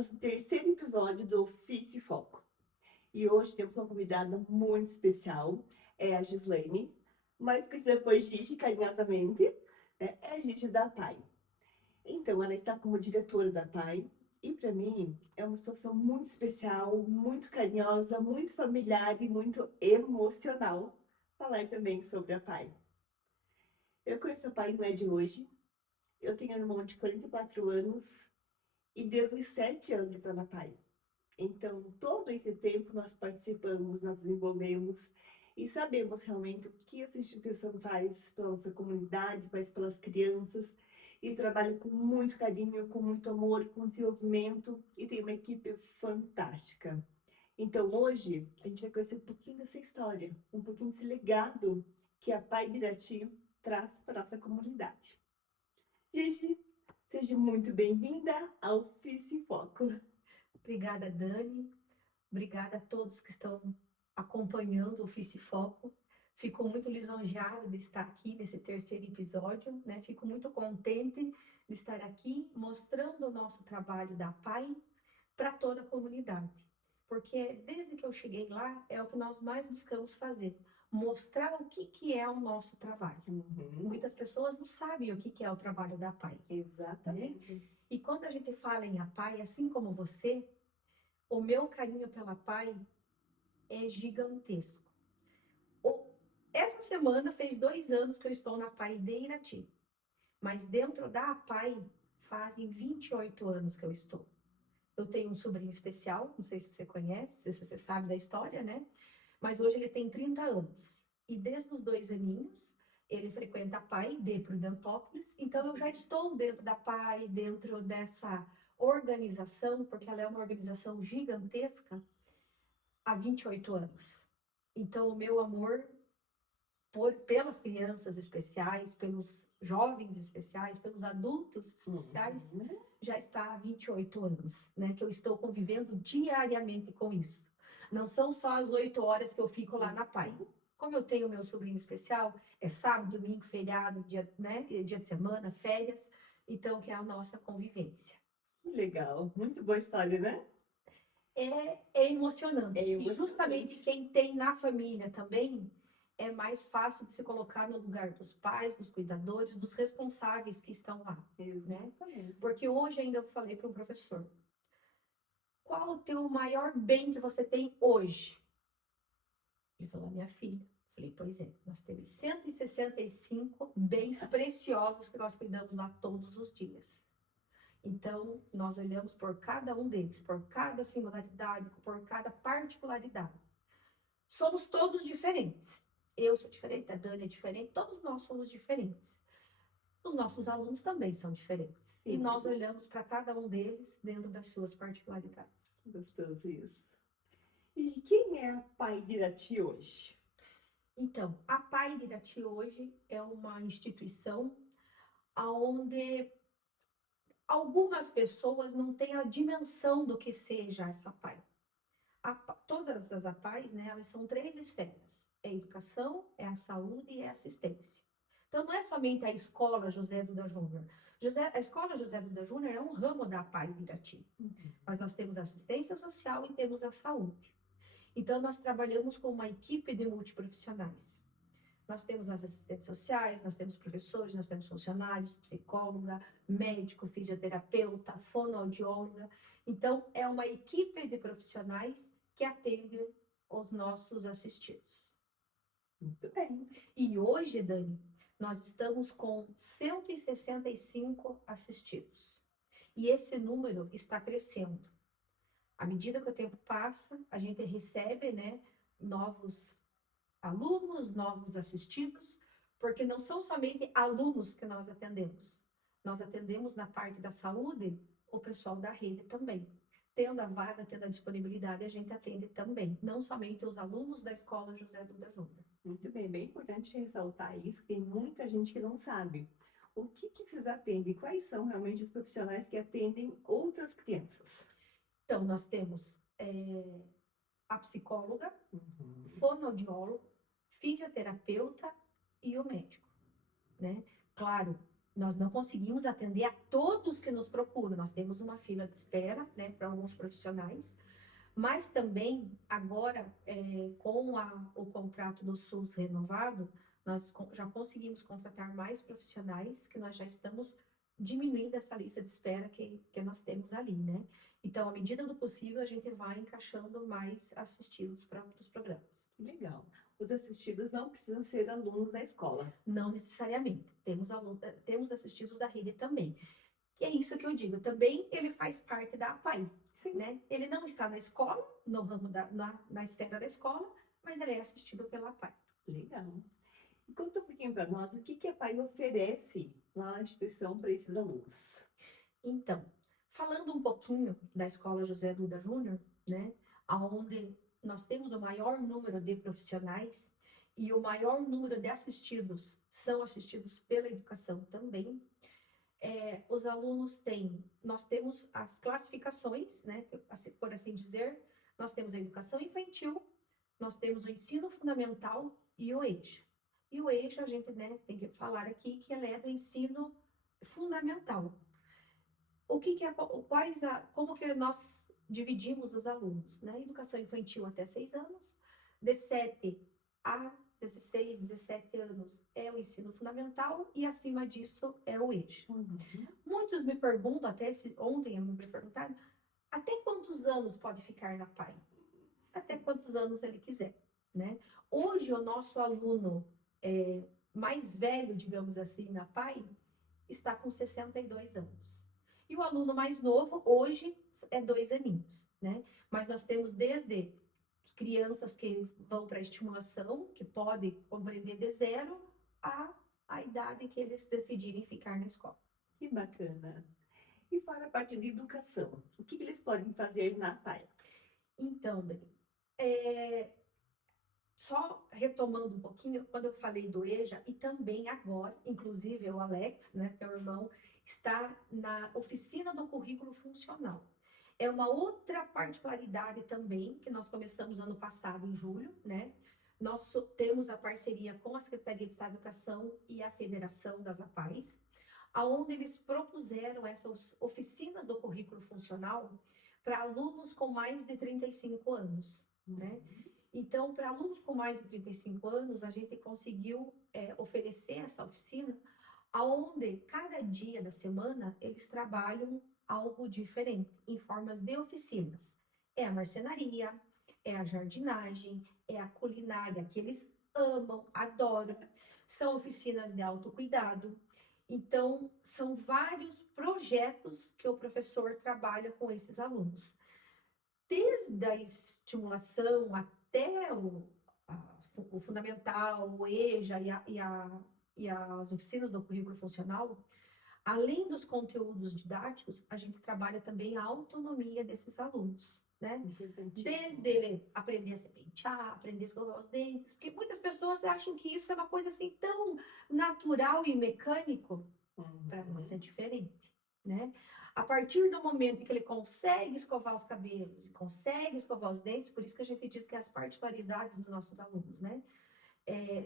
nosso terceiro episódio do Ofício e Foco. E hoje temos uma convidada muito especial, é a Gislaine, mais conhecida por Gigi, carinhosamente, né? É a Gigi da PAI. Então, ela está como diretora da PAI, e para mim é uma situação muito especial, muito carinhosa, muito familiar e muito emocional falar também sobre a PAI. Eu conheço a PAI não é de hoje, eu tenho um irmão de 44 anos e desde os 7 anos eu estou na PAI. Então, todo esse tempo nós participamos, nós desenvolvemos e sabemos realmente o que essa instituição faz pela nossa comunidade, faz pelas crianças e trabalha com muito carinho, com muito amor, com desenvolvimento e tem uma equipe fantástica. Então, hoje, a gente vai conhecer um pouquinho dessa história, um pouquinho desse legado que a PAI de Irati traz para a nossa comunidade. Gigi, seja muito bem-vinda ao Ofício e Foco. Obrigada, Dani. Obrigada a todos que estão acompanhando o Ofício e Foco. Fico muito lisonjeada de estar aqui nesse terceiro episódio, né? Fico muito contente de estar aqui mostrando o nosso trabalho da PAI para toda a comunidade. Porque desde que eu cheguei lá, é o que nós mais buscamos fazer. Mostrar o que é o nosso trabalho. Muitas pessoas não sabem o que é o trabalho da PAI. Exatamente. Né? E quando a gente fala em PAI, assim como você, o meu carinho pela PAI é gigantesco. Essa semana fez 2 anos que eu estou na PAI de Irati. Mas dentro da PAI fazem 28 anos que eu estou. Eu tenho um sobrinho especial, não sei se você conhece, se você sabe da história, né? Mas hoje ele tem 30 anos. E desde os 2 aninhos, ele frequenta a PAI de Prudentópolis. Então eu já estou dentro da PAI, dentro dessa organização, porque ela é uma organização gigantesca, há 28 anos. Então, o meu amor pelas crianças especiais, pelos jovens especiais, pelos adultos especiais, já está há 28 anos, né? Que eu estou convivendo diariamente com isso. Não são só as 8 horas que eu fico lá na PAI. Como eu tenho meu sobrinho especial, é sábado, domingo, feriado, dia, né? Dia de semana, férias, então que é a nossa convivência. Que legal, muito boa história, né? É emocionante. É E emocionante. justamente quem tem na família também é mais fácil de se colocar no lugar dos pais, dos cuidadores, dos responsáveis que estão lá. Exatamente. Né? Porque hoje ainda eu falei para um professor, qual o teu maior bem que você tem hoje? Ele falou, a minha filha. Eu falei, pois é, nós temos 165 bens preciosos que nós cuidamos lá todos os dias. Então, nós olhamos por cada um deles, por cada singularidade, por cada particularidade. Somos todos diferentes. Eu sou diferente, a Dani é diferente, todos nós somos diferentes. Os nossos alunos também são diferentes. Sim. E nós olhamos para cada um deles dentro das suas particularidades. Gostoso isso. E quem é a PAI de Irati hoje? Então, a PAI de Irati hoje é uma instituição onde algumas pessoas não têm a dimensão do que seja essa PAI. Todas as APAIs, né, elas são 3 esferas. É a educação, é a saúde e é a assistência. Então, não é somente a Escola José Duda Júnior. A Escola José Duda Júnior é um ramo da APAI de Irati. Mas nós temos a assistência social e temos a saúde. Então, nós trabalhamos com uma equipe de multiprofissionais. Nós temos as assistentes sociais, nós temos professores, nós temos funcionários, psicóloga, médico, fisioterapeuta, fonoaudióloga. Então, é uma equipe de profissionais que atende os nossos assistidos. Muito bem. E hoje, Dani, nós estamos com 165 assistidos. E esse número está crescendo. À medida que o tempo passa, a gente recebe, né, novos alunos, novos assistidos, porque não são somente alunos que nós atendemos. Nós atendemos na parte da saúde o pessoal da rede também. Tendo a vaga, tendo a disponibilidade, a gente atende também, não somente os alunos da Escola José Duda Júnior. Muito bem, bem importante ressaltar isso, que tem muita gente que não sabe. O que vocês atendem? Quais são realmente os profissionais que atendem outras crianças? Então, nós temos a psicóloga, fonoaudiólogo, fisioterapeuta e o médico, né? Claro, Nós não conseguimos atender a todos que nos procuram. Nós temos uma fila de espera, né, para alguns profissionais, mas também agora, com o contrato do SUS renovado, nós já conseguimos contratar mais profissionais, que nós já estamos diminuindo essa lista de espera que nós temos ali, né? Então, à medida do possível, a gente vai encaixando mais assistidos para os programas. Legal. Os assistidos não precisam ser alunos da escola. Não necessariamente. Temos assistidos da rede também. E é isso que eu digo. Também ele faz parte da APAI, Sim. né? Ele não está na escola, no ramo na esfera da escola, mas ele é assistido pela APAI. Legal. E conta um pouquinho para nós o que a PAI oferece lá na instituição para esses alunos. Então, falando um pouquinho da Escola José Duda Júnior, né? Onde nós temos o maior número de profissionais e o maior número de assistidos são assistidos pela educação também. Os alunos nós temos as classificações, né, por assim dizer, nós temos a educação infantil, nós temos o ensino fundamental e o EJA. E o EJA, a gente, né, tem que falar aqui que ele é do ensino fundamental. Como que nós dividimos os alunos, né? Educação infantil até 6 anos, de 7 a 16, 17 anos é o ensino fundamental e acima disso é o EJA. Muitos me perguntam, ontem me perguntaram, até quantos anos pode ficar na PAI? Até quantos anos ele quiser, né? Hoje o nosso aluno mais velho, digamos assim, na PAI, está com 62 anos. E o aluno mais novo, hoje, é 2 aninhos, né? Mas nós temos desde crianças que vão para a estimulação, que podem compreender de 0 a idade que eles decidirem ficar na escola. Que bacana. E fora a parte de educação, o que eles podem fazer na PAI? Então, Dani, só retomando um pouquinho, quando eu falei do EJA, e também agora, inclusive o Alex, né, meu irmão, está na oficina do currículo funcional. É uma outra particularidade também, que nós começamos ano passado, em julho, né? Nós temos a parceria com a Secretaria de Estado de Educação e a Federação das APAES, aonde eles propuseram essas oficinas do currículo funcional para alunos com mais de 35 anos, né? Então, para alunos com mais de 35 anos, a gente conseguiu oferecer essa oficina, onde cada dia da semana eles trabalham algo diferente, em formas de oficinas. É a marcenaria, é a jardinagem, é a culinária, que eles amam, adoram. São oficinas de autocuidado. Então, são vários projetos que o professor trabalha com esses alunos. Desde a estimulação até o fundamental, o EJA e as oficinas do currículo funcional, além dos conteúdos didáticos, a gente trabalha também a autonomia desses alunos, né? Desde ele aprender a se pentear, aprender a escovar os dentes, porque muitas pessoas acham que isso é uma coisa assim tão natural e mecânico. Para nós é diferente, né? A partir do momento em que ele consegue escovar os cabelos, consegue escovar os dentes, por isso que a gente diz que as particularidades dos nossos alunos, né?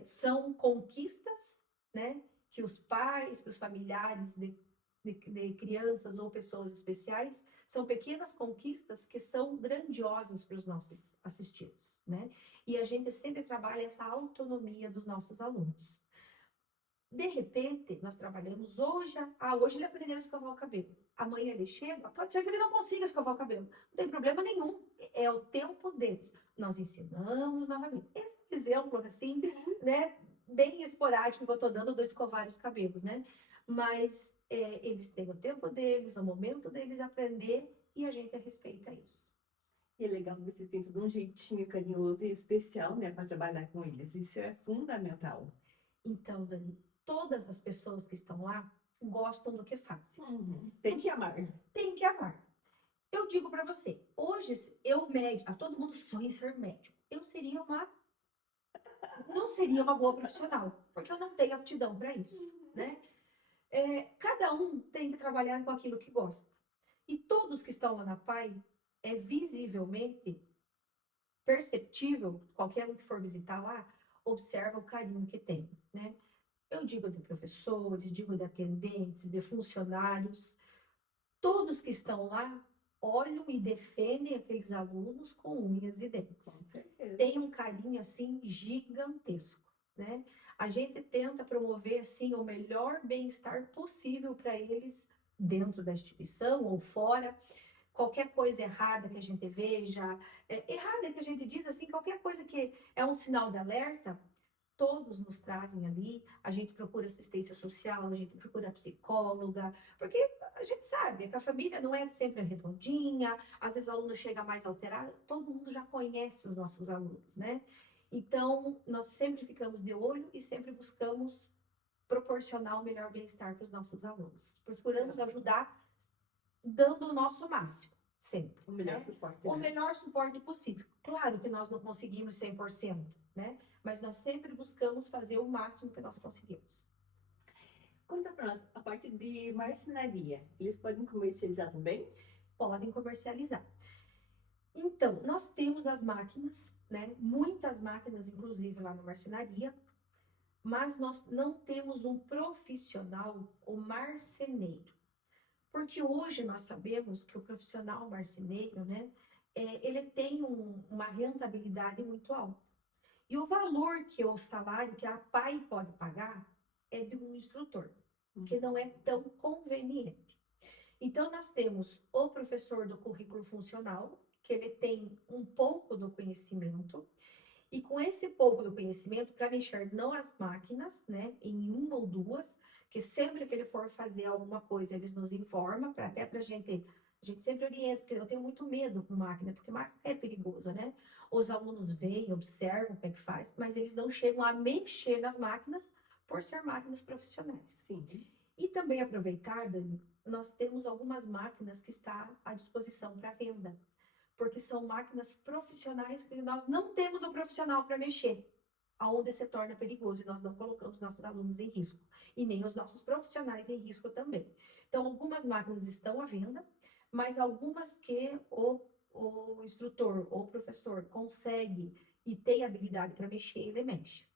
São conquistas, né? Que os pais, que os familiares de crianças ou pessoas especiais, são pequenas conquistas que são grandiosas para os nossos assistidos, né? E a gente sempre trabalha essa autonomia dos nossos alunos. De repente, nós trabalhamos hoje ele aprendeu a escovar o cabelo. Amanhã ele chega, pode ser que ele não consiga escovar o cabelo. Não tem problema nenhum. É o tempo deles. Nós ensinamos novamente. Esse é um exemplo, assim, né, bem esporádico que eu estou dando do escovar os cabelos, né? Mas eles têm o tempo deles, o momento deles aprender e a gente respeita isso. E é legal que você tem todo um jeitinho carinhoso e especial, né, para trabalhar com eles. Isso é fundamental. Então, Dani, todas as pessoas que estão lá gostam do que fazem. Tem que amar. Tem que amar. Eu digo para você, hoje todo mundo sonha em ser médico. Não seria uma boa profissional, porque eu não tenho aptidão para isso, né? Cada um tem que trabalhar com aquilo que gosta. E todos que estão lá na PAI, é visivelmente perceptível, qualquer um que for visitar lá, observa o carinho que tem, né? Eu digo de professores, digo de atendentes, de funcionários, todos que estão lá olham e defendem aqueles alunos com unhas e Com dentes. certeza. Tem um carinho assim gigantesco, né? A gente tenta promover assim o melhor bem-estar possível para eles dentro da instituição ou fora. Qualquer coisa errada que a gente veja, errada que a gente diz assim, qualquer coisa que é um sinal de alerta, todos nos trazem ali, a gente procura assistência social, a gente procura psicóloga, porque a gente sabe que a família não é sempre redondinha, às vezes o aluno chega mais alterado, todo mundo já conhece os nossos alunos, né? Então, nós sempre ficamos de olho e sempre buscamos proporcionar o melhor bem-estar para os nossos alunos. Procuramos ajudar dando o nosso máximo, sempre. O melhor Né? suporte, O né? melhor suporte possível. Claro que nós não conseguimos 100%, né? Mas nós sempre buscamos fazer o máximo que nós conseguimos. Conta para nós, a parte de marcenaria, eles podem comercializar também? Podem comercializar. Então, nós temos as máquinas, né? Muitas máquinas, inclusive lá na marcenaria, mas nós não temos um profissional, o marceneiro. Porque hoje nós sabemos que o profissional marceneiro, né, ele tem uma rentabilidade muito alta. E o valor que o salário que a PAI pode pagar é de um instrutor, que não é tão conveniente. Então, nós temos o professor do currículo funcional, que ele tem um pouco do conhecimento, e com esse pouco do conhecimento, para mexer não as máquinas, né, em uma ou duas, que sempre que ele for fazer alguma coisa, eles nos informam, até para a gente sempre orienta, porque eu tenho muito medo com máquina, porque máquina é perigoso, né? Os alunos veem, observam como é que faz, mas eles não chegam a mexer nas máquinas por ser máquinas profissionais. Sim. E também aproveitar, Dani, nós temos algumas máquinas que estão à disposição para venda, porque são máquinas profissionais que nós não temos o profissional para mexer, aonde se torna perigoso e nós não colocamos nossos alunos em risco e nem os nossos profissionais em risco também. Então, algumas máquinas estão à venda, mas algumas que o instrutor ou o professor consegue e tem habilidade para mexer, ele mexe.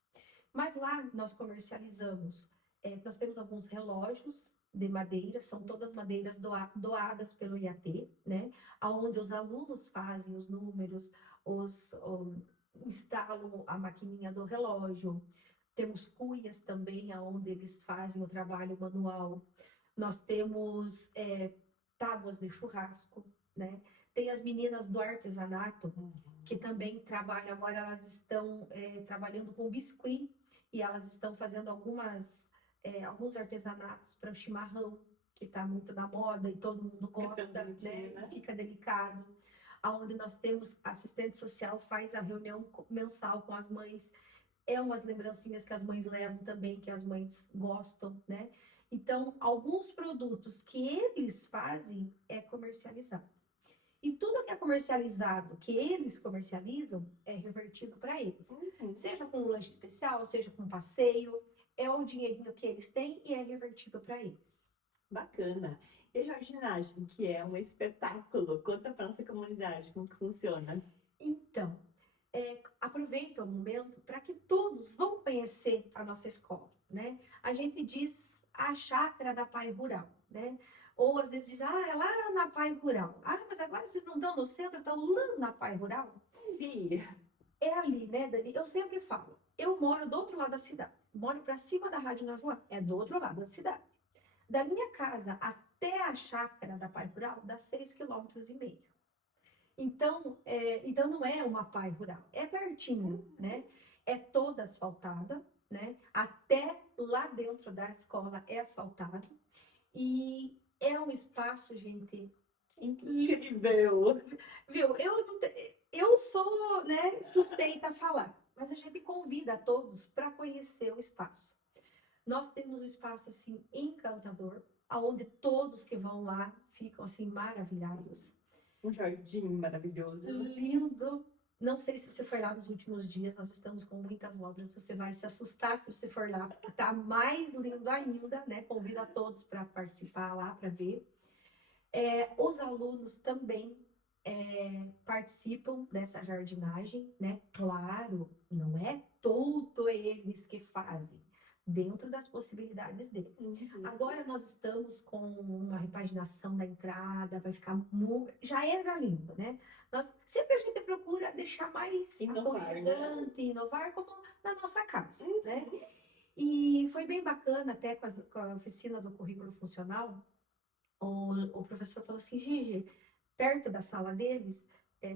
Mas lá nós comercializamos, nós temos alguns relógios de madeira, são todas madeiras doadas pelo IAT, né? Onde os alunos fazem os números, instalam a maquininha do relógio. Temos cuias também, onde eles fazem o trabalho manual. Nós temos tábuas de churrasco, né? Tem as meninas do artesanato, que também trabalham, agora elas estão trabalhando com biscuit, e elas estão fazendo alguns artesanatos para o chimarrão, que está muito na moda e todo mundo gosta, né? E fica delicado. Onde nós temos assistente social, faz a reunião mensal com as mães, umas lembrancinhas que as mães levam também, que as mães gostam, né? Então, alguns produtos que eles fazem é comercializado. E tudo que é comercializado, que eles comercializam, é revertido para eles. Seja com um lanche especial, seja com um passeio, é o dinheirinho que eles têm e é revertido para eles. Bacana. E a jardinagem, que é um espetáculo, conta para nossa comunidade como que funciona. Então, aproveita o momento para que todos vão conhecer a nossa escola, né? A gente diz a chácara da Pai Rural, né? Ou às vezes diz, é lá na Pai Rural. Mas agora vocês não estão no centro, estão lá na Pai Rural? É ali, né, Dani? Eu sempre falo, eu moro do outro lado da cidade. Moro para cima da Rádio Najuá, é do outro lado da cidade. Da minha casa até a chácara da Pai Rural, dá 6,5 km. Então não é uma Pai Rural, é pertinho, né? É toda asfaltada, né? Até lá dentro da escola é asfaltado. E é um espaço, gente, incrível. Viu? Eu sou, né, suspeita a falar, mas a gente convida a todos para conhecer o espaço. Nós temos um espaço assim encantador, aonde todos que vão lá ficam assim maravilhados. Um jardim maravilhoso. Lindo. Não sei se você foi lá nos últimos dias, nós estamos com muitas obras, você vai se assustar se você for lá, porque está mais lindo ainda, né? Convido a todos para participar lá, para ver. Os alunos também participam dessa jardinagem, né? Claro, não é tudo eles que fazem. dentro das possibilidades dele. Uhum. Agora nós estamos com uma repaginação da entrada, vai ficar já era lindo, né? Sempre a gente procura deixar mais Inovar, né? aconchegante, inovar como na nossa casa, né? E foi bem bacana até com a oficina do currículo funcional. O professor falou assim, Gigi, perto da sala deles,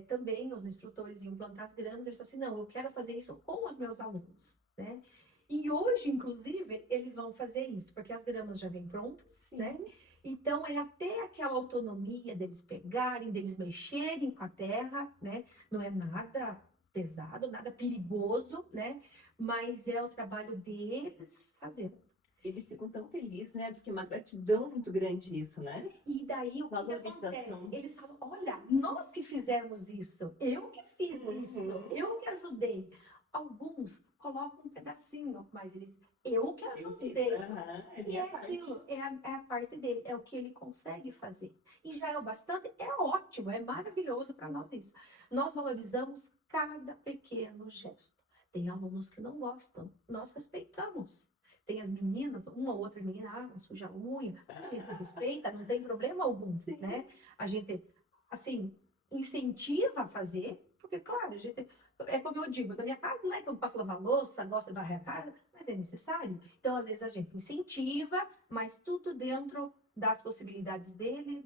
também os instrutores iam plantar as gramas. Ele falou assim, não, eu quero fazer isso com os meus alunos, né? E hoje, inclusive, eles vão fazer isso, porque as gramas já vêm prontas, né? Então, é até aquela autonomia deles pegarem, deles mexerem com a terra, né? Não é nada pesado, nada perigoso, né? Mas é o trabalho deles fazendo. Eles ficam tão felizes, né? Porque é uma gratidão muito grande isso, né? E daí o que Valorização. acontece? Eles falam, olha, nós que fizemos isso, eu que fiz isso, eu que ajudei. Alguns colocam um pedacinho, mas eles, eu que ajudei. É E minha é parte. aquilo, é a parte dele, é o que ele consegue fazer. E já é o bastante, é ótimo, é maravilhoso para nós isso. Nós valorizamos cada pequeno gesto. Tem alunos que não gostam, nós respeitamos. Tem as meninas, uma ou outra menina, suja a unha, a gente respeita, não tem problema algum, Sim. né? A gente, assim, incentiva a fazer, porque, claro, a gente, é como eu digo, na minha casa não é que eu posso lavar louça, gosto de varrer a casa, mas é necessário. Então, às vezes, a gente incentiva, mas tudo dentro das possibilidades dele,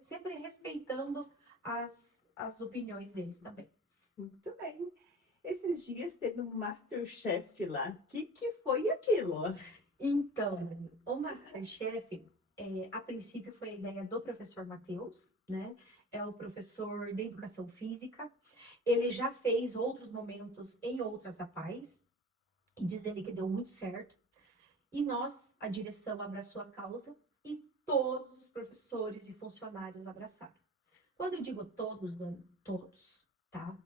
sempre respeitando as opiniões deles também. Muito bem. Esses dias teve um MasterChef lá. Que foi aquilo? Então, o MasterChef, a princípio foi a ideia do professor Matheus, né? É o professor de Educação Física. Ele já fez outros momentos em outras APAES, e diz ele que deu muito certo. E nós, a direção, abraçou a causa e todos os professores e funcionários abraçaram. Quando eu digo todos, todos, tá?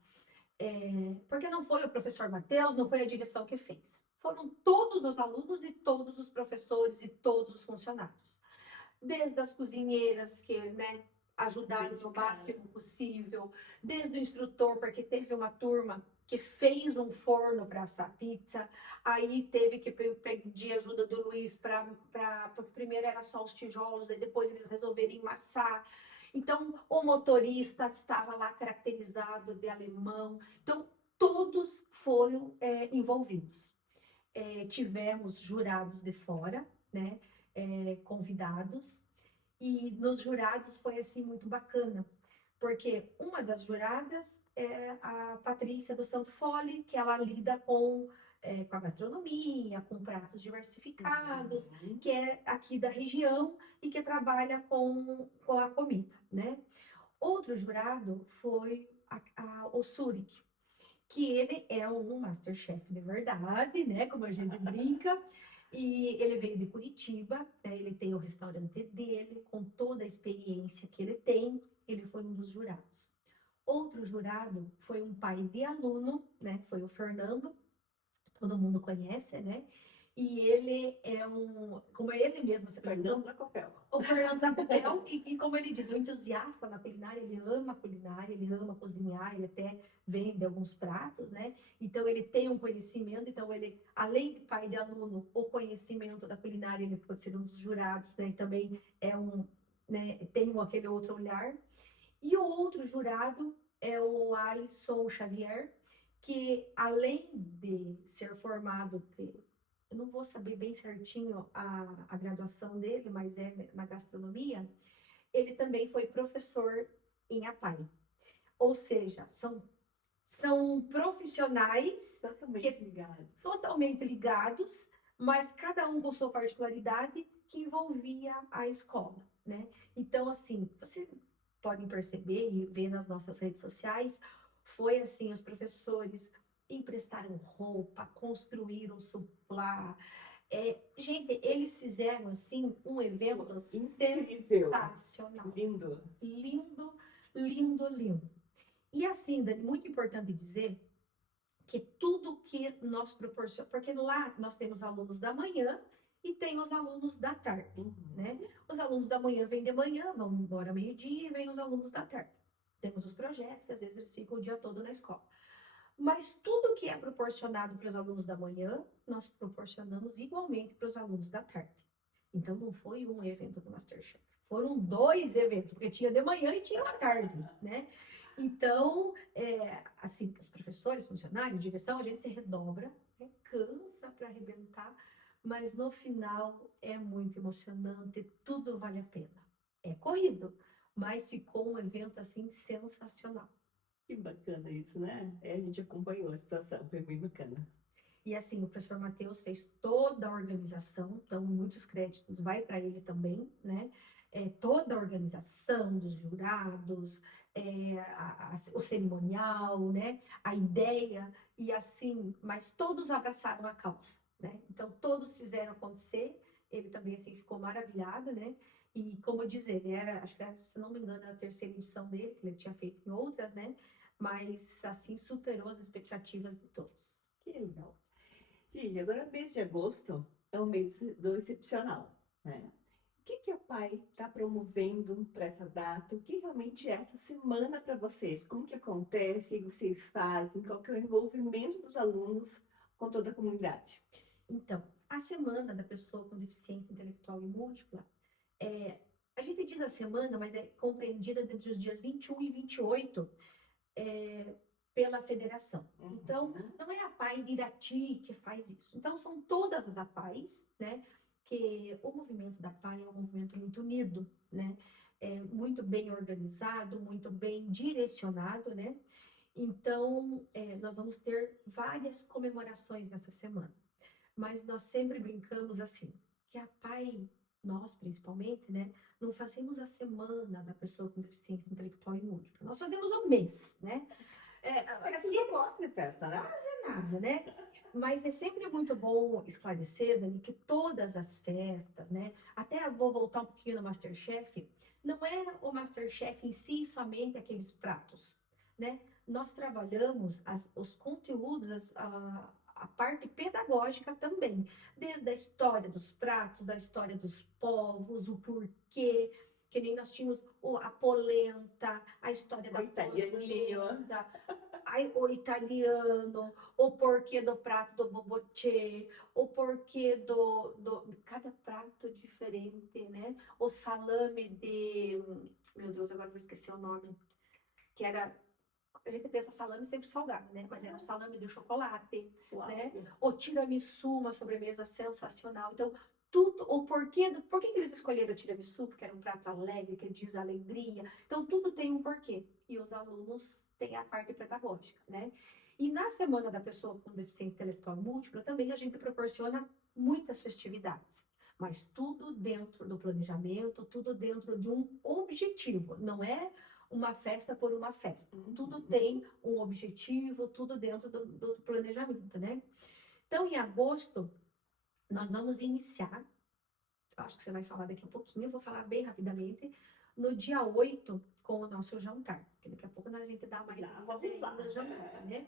Porque não foi o professor Matheus, não foi a direção que fez. Foram todos os alunos e todos os professores e todos os funcionários. Desde as cozinheiras que, né, ajudaram no máximo possível, desde o instrutor, porque teve uma turma que fez um forno para assar pizza, aí teve que pedir ajuda do Luiz porque primeiro era só os tijolos, e depois eles resolveram amassar. Então, o motorista estava lá caracterizado de alemão. Então, todos foram envolvidos. Tivemos jurados de fora, né, convidados, e nos jurados foi assim muito bacana, porque uma das juradas é a Patrícia do Santo Fole, que ela lida com a gastronomia, com pratos diversificados, que é aqui da região e que trabalha com a comida, né? Outro jurado foi o Surik, que ele é um Masterchef de verdade, né? Como a gente brinca. E ele veio de Curitiba, né? Ele tem o restaurante dele, com toda a experiência que ele tem, ele foi um dos jurados. Outro jurado foi um pai de aluno, né? Foi o Fernando, todo mundo conhece, né? E ele é como ele mesmo se Fernando Lacopel. O Fernando Lacopel, e como ele diz, um entusiasta na culinária, ele ama culinária, ele ama cozinhar, ele até vende alguns pratos, né? Então ele tem um conhecimento, então ele, além de pai de aluno, o conhecimento da culinária, ele pode ser um dos jurados, né? E também né, tem aquele outro olhar. E o outro jurado é o Alisson Xavier, que além de ser formado eu não vou saber bem certinho a graduação dele, mas é na gastronomia, ele também foi professor em APAE. Ou seja, são profissionais totalmente ligados, mas cada um com sua particularidade que envolvia a escola, né? Então, assim, vocês podem perceber e ver nas nossas redes sociais, foi assim, os professores emprestaram roupa, construíram suplá. Gente, eles fizeram assim um evento sensacional. Lindo. Lindo, lindo, lindo. E assim, Dani, muito importante dizer que tudo que nós proporcionamos, porque lá nós temos alunos da manhã e tem os alunos da tarde, né? Os alunos da manhã vêm de manhã, vão embora meio-dia e vêm os alunos da tarde. Temos os projetos, que às vezes eles ficam o dia todo na escola. Mas tudo que é proporcionado para os alunos da manhã, nós proporcionamos igualmente para os alunos da tarde. Então, não foi um evento do MasterChef. Foram 2 eventos, porque tinha de manhã e tinha à tarde, né? Então, assim, os professores, funcionários, direção, a gente se redobra, né? Cansa para arrebentar, mas no final é muito emocionante, tudo vale a pena. É corrido, mas ficou um evento, assim, sensacional. Que bacana isso, né? A gente acompanhou a situação, foi bem bacana. E assim, o professor Matheus fez toda a organização, então muitos créditos vai para ele também, né? Toda a organização dos jurados, o cerimonial, né? A ideia, e assim, mas todos abraçaram a causa, né? Então todos fizeram acontecer, ele também assim ficou maravilhado, né? E como dizer, ele era, acho que se não me engano, a terceira edição dele, que ele tinha feito em outras, né? Mas assim, superou as expectativas de todos. Que legal. Gigi, agora mês de agosto é o mês do excepcional, né? O que a PAI está promovendo para essa data? O que realmente é essa semana para vocês? Como que acontece? O que vocês fazem? Qual que é o envolvimento dos alunos com toda a comunidade? Então, a semana da pessoa com deficiência intelectual e múltipla, é, a gente diz a semana, mas é compreendida entre os dias 21 e 28 pela federação. Então, não é a PAI de Irati que faz isso. Então, são todas as APAIs, né? Que o movimento da PAI é um movimento muito unido, né? Muito bem organizado, muito bem direcionado, né? Então, nós vamos ter várias comemorações nessa semana. Mas nós sempre brincamos assim, que a PAI, nós principalmente, né, não fazemos a semana da pessoa com deficiência intelectual e múltipla, nós fazemos um mês, né? Parece que eu gosto de festa, né? Nada, né? Mas é sempre muito bom esclarecer, Dani, que todas as festas, né? Até vou voltar um pouquinho no MasterChef, não é o MasterChef em si somente aqueles pratos, né? Nós trabalhamos os conteúdos, a parte pedagógica também, desde a história dos pratos, da história dos povos, o porquê, que nem nós tínhamos a polenta, a história da polenta, o italiano, o porquê do prato do bobochê, o porquê cada prato diferente, né? O salame meu Deus, agora vou esquecer o nome, que era, a gente pensa salame sempre salgado, né? Mas era o salame de chocolate, né? O tiramisu, uma sobremesa sensacional. Então, tudo, por que eles escolheram o tiramisu? Porque era um prato alegre, que diz alegria. Então, tudo tem um porquê. E os alunos têm a parte pedagógica, né? E na Semana da Pessoa com Deficiência Intelectual Múltipla, também a gente proporciona muitas festividades. Mas tudo dentro do planejamento, tudo dentro de um objetivo. Não é uma festa por uma festa. Tudo tem um objetivo, tudo dentro do planejamento, né? Então, em agosto, nós vamos iniciar, acho que você vai falar daqui a pouquinho, eu vou falar bem rapidamente, no dia 8, com o nosso jantar, porque daqui a pouco a gente dá mais ainda jantar, né?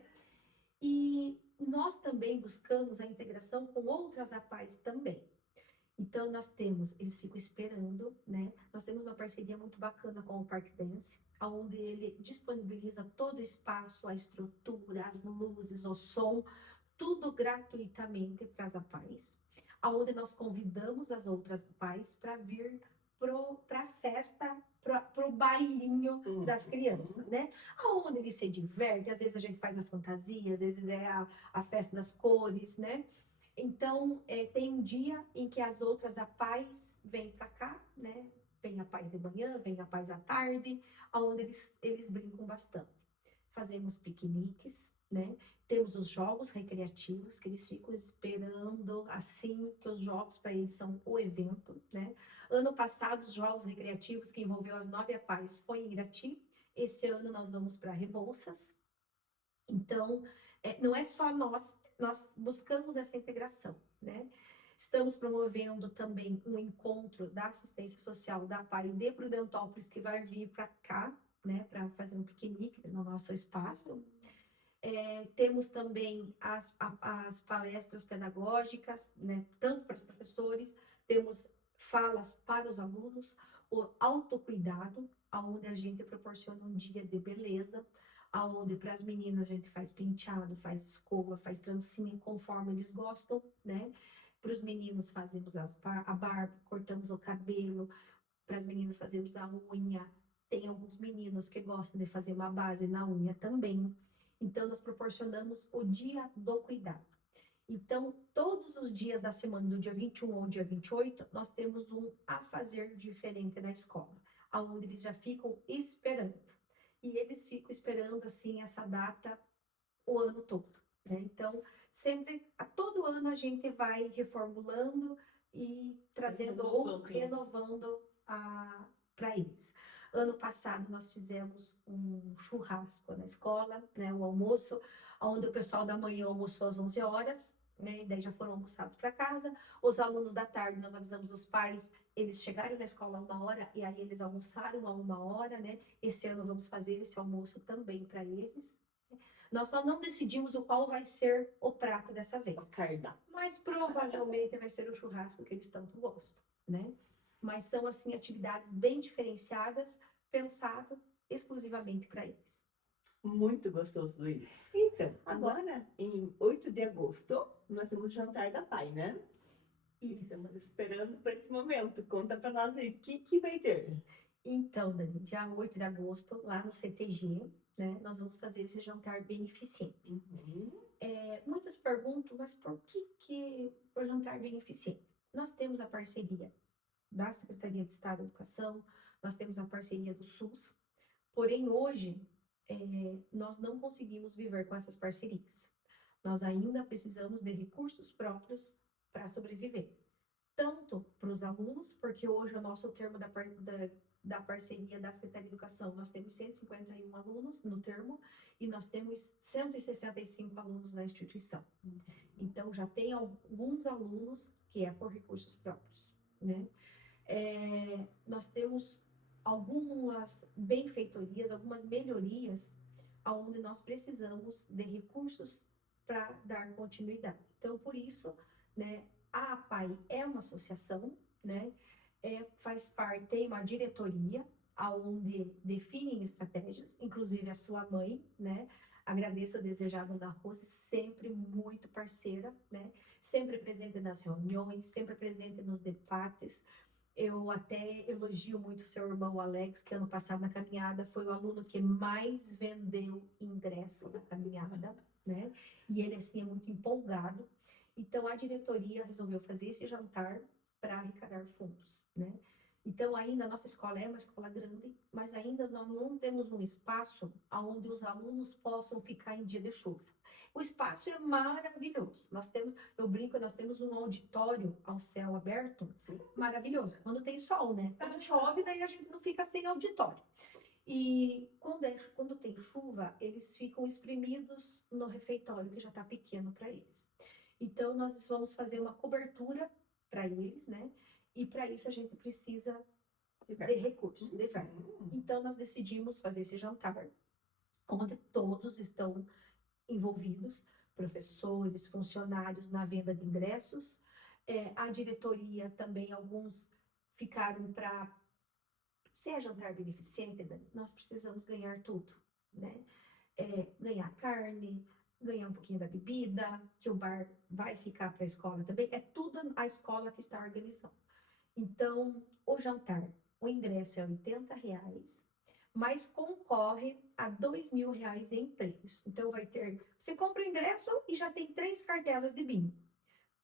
E nós também buscamos a integração com outras APAES também. Então, nós temos, eles ficam esperando, né? Nós temos uma parceria muito bacana com o Park Dance, onde ele disponibiliza todo o espaço, a estrutura, as luzes, o som, tudo gratuitamente para as APAES, onde nós convidamos as outras APAES para vir para a festa, para o bailinho das crianças, né? Onde eles se divertem, às vezes a gente faz a fantasia, às vezes é a festa das cores, né? Então, tem um dia em que as outras APAES vêm para cá, né? Vem a paz de manhã, vem a paz à tarde, onde eles brincam bastante. Fazemos piqueniques, né? Temos os jogos recreativos, que eles ficam esperando, assim, que os jogos para eles são o evento, né? Ano passado, os jogos recreativos que envolveu as 9 APAES foi em Irati. Esse ano nós vamos para Rebouças. Então, não é só nós buscamos essa integração, né? Estamos promovendo também um encontro da assistência social da PAI de Prudentópolis, que vai vir para cá, né, para fazer um piquenique no nosso espaço. Temos também as palestras pedagógicas, né, tanto para os professores, temos falas para os alunos, o autocuidado, onde a gente proporciona um dia de beleza, aonde para as meninas a gente faz penteado, faz escova, faz trancinha, conforme eles gostam, né? Para os meninos fazemos a barba, cortamos o cabelo, para as meninas fazemos a unha. Tem alguns meninos que gostam de fazer uma base na unha também. Então, nós proporcionamos o dia do cuidado. Então, todos os dias da semana, do dia 21 ao dia 28, nós temos um a fazer diferente na escola, onde eles já ficam esperando. E eles ficam esperando, assim, essa data o ano todo, né? Então, sempre, a todo ano a gente vai reformulando e trazendo ou renovando para eles. Ano passado nós fizemos um churrasco na escola, né, o almoço, onde o pessoal da manhã almoçou às 11 horas, né, e daí já foram almoçados para casa. Os alunos da tarde, nós avisamos os pais, eles chegaram na escola a 1 hora, e aí eles almoçaram a 1 hora, né? Esse ano vamos fazer esse almoço também para eles. Nós só não decidimos o qual vai ser o prato dessa vez. Mas provavelmente vai ser o churrasco que eles tanto gostam, né? Mas são, assim, atividades bem diferenciadas, pensado exclusivamente para eles. Muito gostoso isso. Então, agora, em 8 de agosto, nós temos o Jantar da Pai, né? Isso. Estamos esperando por esse momento. Conta para nós aí, o que vai ter? Então, Dani, dia 8 de agosto, lá no CTG, né, nós vamos fazer esse jantar beneficente. Muitas perguntam, mas por que o jantar beneficente? Nós temos a parceria da Secretaria de Estado da Educação, nós temos a parceria do SUS, porém hoje nós não conseguimos viver com essas parcerias. Nós ainda precisamos de recursos próprios para sobreviver. Tanto para os alunos, porque hoje o nosso termo da parceria da Secretaria de Educação, nós temos 151 alunos no termo e nós temos 165 alunos na instituição. Então, já tem alguns alunos que é por recursos próprios, né? Nós temos algumas benfeitorias, algumas melhorias, onde nós precisamos de recursos para dar continuidade. Então, por isso, né, a APAI é uma associação, né, faz parte, tem uma diretoria, onde definem estratégias, inclusive a sua mãe, né, agradeço a Desejado da Rose, sempre muito parceira, né, sempre presente nas reuniões, sempre presente nos debates. Eu até elogio muito o seu irmão Alex, que ano passado na caminhada foi o aluno que mais vendeu ingresso na caminhada, né? E ele, assim, é muito empolgado. Então, a diretoria resolveu fazer esse jantar para arrecadar fundos, né? Então, ainda a nossa escola é uma escola grande, mas ainda nós não temos um espaço onde os alunos possam ficar em dia de chuva. O espaço é maravilhoso. Eu brinco, nós temos um auditório ao céu aberto, maravilhoso. Quando tem sol, né? Quando chove, daí a gente não fica sem auditório. E quando tem chuva, eles ficam espremidos no refeitório, que já está pequeno para eles. Então, nós vamos fazer uma cobertura para eles, né? E para isso a gente precisa de recursos, de verba. Então, nós decidimos fazer esse jantar, onde todos estão envolvidos, professores, funcionários na venda de ingressos. A diretoria também, alguns ficaram para... Se é jantar beneficente, nós precisamos ganhar tudo, né? Ganhar carne, ganhar um pouquinho da bebida, que o bar vai ficar para a escola também. É tudo a escola que está organizando. Então, o jantar, o ingresso é R$ 80, mas concorre a R$ 2.000 em prêmios. Então, você compra o ingresso e já tem 3 cartelas de bingo.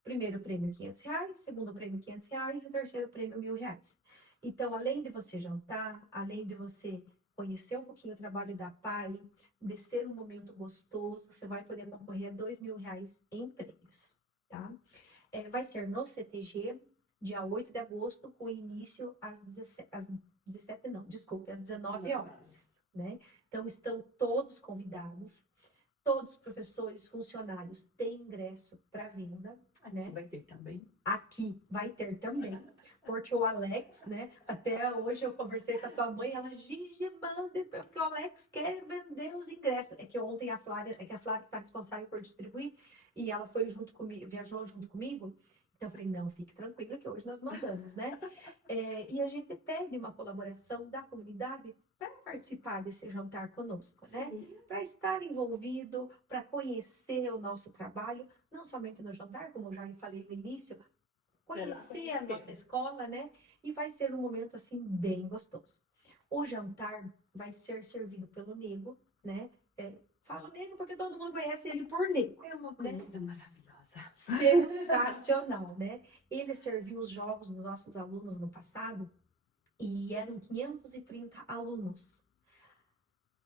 Primeiro prêmio R$ 500, segundo prêmio R$ 500 e terceiro prêmio R$ 1.000. Então, além de você jantar, além de você conhecer um pouquinho o trabalho da PAI, de ser um momento gostoso, você vai poder concorrer a R$ 2.000 em prêmios, tá? Vai ser no CTG, dia 8 de agosto, com início às 19 horas, né? Então, estão todos convidados, todos os professores, funcionários têm ingresso para venda, né? Vai ter também. Aqui vai ter também, porque o Alex, né? Até hoje eu conversei com a sua mãe, ela, Gigi, manda, porque o Alex quer vender os ingressos. É que ontem a Flávia está responsável por distribuir, e ela foi junto comigo, viajou junto comigo. Então eu falei, não, fique tranquila que hoje nós mandamos, né? E a gente pede uma colaboração da comunidade para participar desse jantar conosco, né? Sim. Para estar envolvido, para conhecer o nosso trabalho, não somente no jantar, como eu já falei no início, conhecer a nossa escola, né? E vai ser um momento assim bem gostoso. O jantar vai ser servido pelo Nego, né? Falo Nego porque todo mundo conhece ele por Nego. É uma né? comida maravilhosa. Sensacional, né? Ele serviu os jogos dos nossos alunos no passado e eram 530 alunos.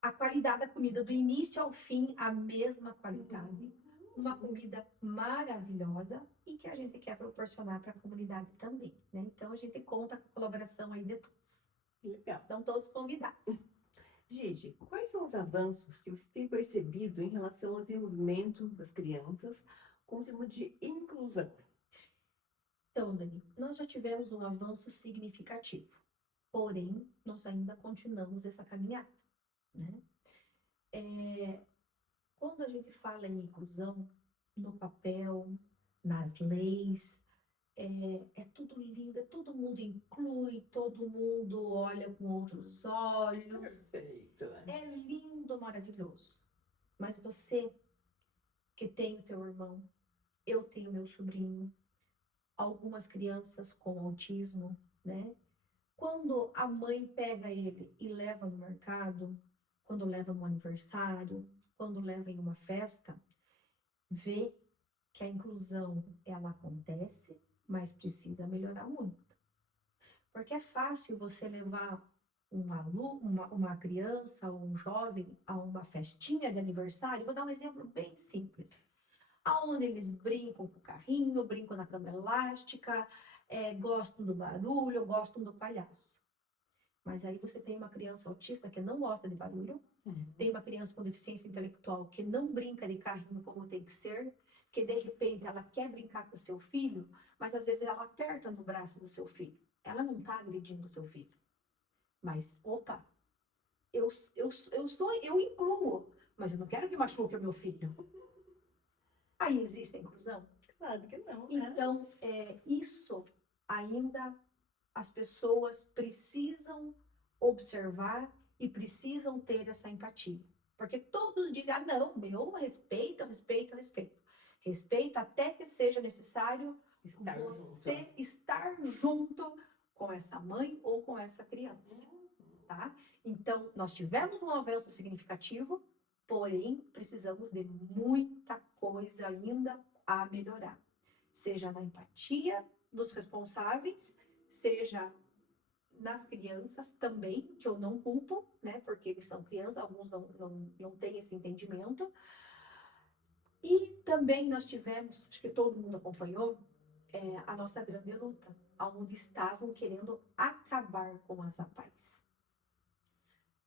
A qualidade da comida do início ao fim, a mesma qualidade. Uma comida maravilhosa e que a gente quer proporcionar para a comunidade também, né? Então a gente conta com a colaboração aí de todos. Legal. Estão todos convidados. Gigi, quais são os avanços que você tem percebido em relação ao desenvolvimento das crianças com o tema de inclusão? Então, Dani, nós já tivemos um avanço significativo, porém, nós ainda continuamos essa caminhada, né? Quando a gente fala em inclusão, no papel, nas leis, é tudo lindo, todo mundo inclui, todo mundo olha com outros olhos. Perfeito. É lindo, maravilhoso. Mas você, que tem o teu irmão, eu tenho meu sobrinho, algumas crianças com autismo, né? Quando a mãe pega ele e leva no mercado, quando leva no aniversário, quando leva em uma festa, vê que a inclusão, ela acontece, mas precisa melhorar muito. Porque é fácil você levar um aluno, uma criança ou um jovem a uma festinha de aniversário. Vou dar um exemplo bem simples. Aonde eles brincam com o carrinho, brincam na cama elástica, gostam do barulho, gostam do palhaço. Mas aí você tem uma criança autista que não gosta de barulho, tem uma criança com deficiência intelectual que não brinca de carrinho como tem que ser, que de repente ela quer brincar com o seu filho, mas às vezes ela aperta no braço do seu filho. Ela não está agredindo o seu filho. Mas, opa, eu incluo, mas eu não quero que machuque o meu filho. Aí existe a inclusão? Claro que não, né? Então, isso ainda as pessoas precisam observar e precisam ter essa empatia. Porque todos dizem, não, meu, respeito. Respeito até que seja necessário você estar junto com essa mãe ou com essa criança, tá? Então, nós tivemos um avanço significativo, porém, precisamos de muita coisa ainda a melhorar. Seja na empatia dos responsáveis, seja nas crianças também, que eu não culpo, né? Porque eles são crianças, alguns não têm esse entendimento. E também nós tivemos, acho que todo mundo acompanhou, a nossa grande luta, onde estavam querendo acabar com as APAES.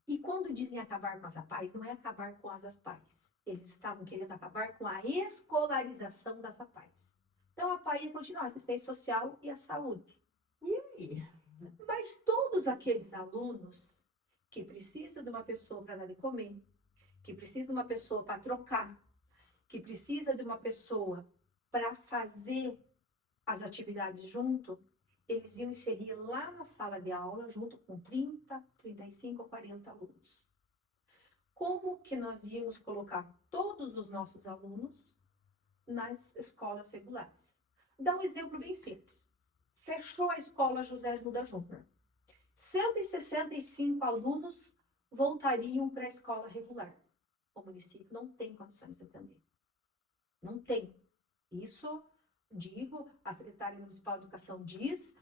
E quando dizem acabar com as APAES, não é acabar com as APAES. Eles estavam querendo acabar com a escolarização das APAES. Então, a APAE ia continuar, a assistência social e a saúde. E aí? Mas todos aqueles alunos que precisam de uma pessoa para dar de comer, que precisam de uma pessoa para trocar, que precisa de uma pessoa para fazer as atividades junto, eles iam inserir lá na sala de aula, junto com 30, 35, 40 alunos. Como que nós íamos colocar todos os nossos alunos nas escolas regulares? Dá um exemplo bem simples. Fechou a escola José Duda Júnior. 165 alunos voltariam para a escola regular. O município não tem condições de atender. Não tem. Isso, digo, a secretária municipal de educação diz,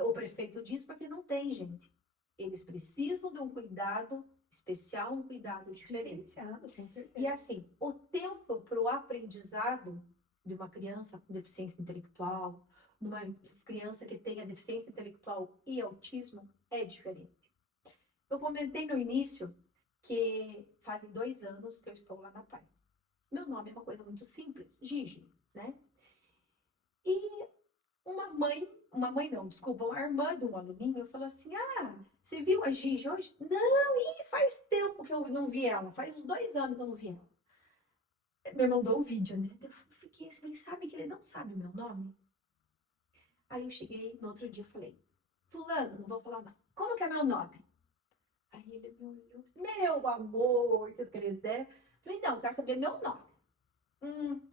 o prefeito diz, porque não tem, gente. Eles precisam de um cuidado especial, um cuidado diferenciado, com certeza. E assim, o tempo para o aprendizado de uma criança com deficiência intelectual, uma criança que tenha deficiência intelectual e autismo, é diferente. Eu comentei no início que fazem 2 anos que eu estou lá na PAI. Meu nome é uma coisa muito simples, Gigi, né? E uma irmã de um aluninho falou assim, você viu a Gigi hoje? Não, faz tempo que eu não vi ela, faz uns 2 anos que eu não vi ela. Me mandou um vídeo, né? Eu fiquei assim, ele sabe que ele não sabe o meu nome? Aí eu cheguei no outro dia e falei, fulano, não vou falar nada, como que é meu nome? Aí ele me olhou assim, meu amor, tudo que eles deram. Falei, não, eu quero saber meu nome.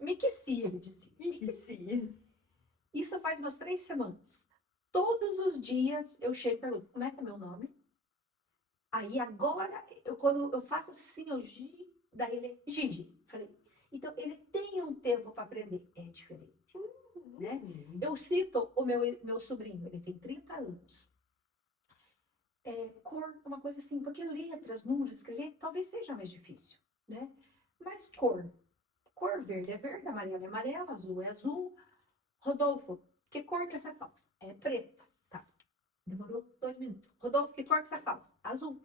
Miqueci, ele disse. Sim. Isso faz umas 3 semanas. Todos os dias eu chego e pergunto, como é que é meu nome? Aí agora, quando eu faço assim, eu daí ele, Gigi. Falei, então ele tem um tempo para aprender. É diferente, né? Eu cito o meu sobrinho, ele tem 30 anos. Cor, uma coisa assim, porque letras, números, escrever, talvez seja mais difícil, né? Mas cor verde é verde, amarelo é amarelo, azul é azul. Rodolfo, que cor que é essa calça? É preta. Tá, demorou 2 minutos. Rodolfo, que cor que é essa calça? Azul.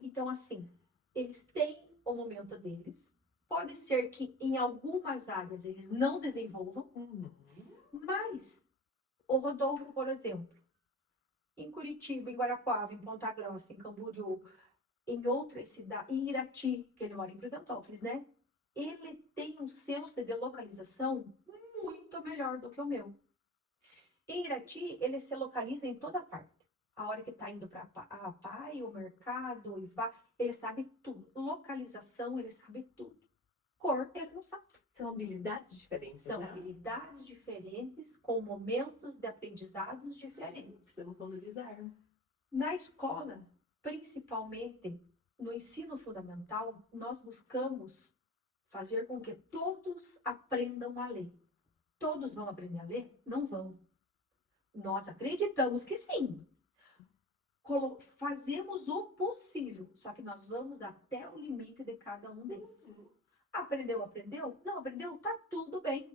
Então, assim, eles têm o momento deles. Pode ser que em algumas áreas eles não desenvolvam, mas o Rodolfo, por exemplo, em Curitiba, em Guarapuava, em Ponta Grossa, em Camboriú, em outras cidades, em Irati, que ele mora em Prudentópolis, né? Ele tem um senso de localização muito melhor do que o meu. Em Irati, ele se localiza em toda parte. A hora que está indo para a pai, o mercado, e vai, ele sabe tudo. Localização, ele sabe tudo. Cor, ele não sabe. São habilidades diferentes, São né? habilidades diferentes, com momentos de aprendizados diferentes. Precisamos valorizar. Na escola, principalmente no ensino fundamental, nós buscamos fazer com que todos aprendam a ler. Todos vão aprender a ler? Não vão. Nós acreditamos que sim. Fazemos o possível, só que nós vamos até o limite de cada um deles. Aprendeu, aprendeu? Não aprendeu? Tá tudo bem.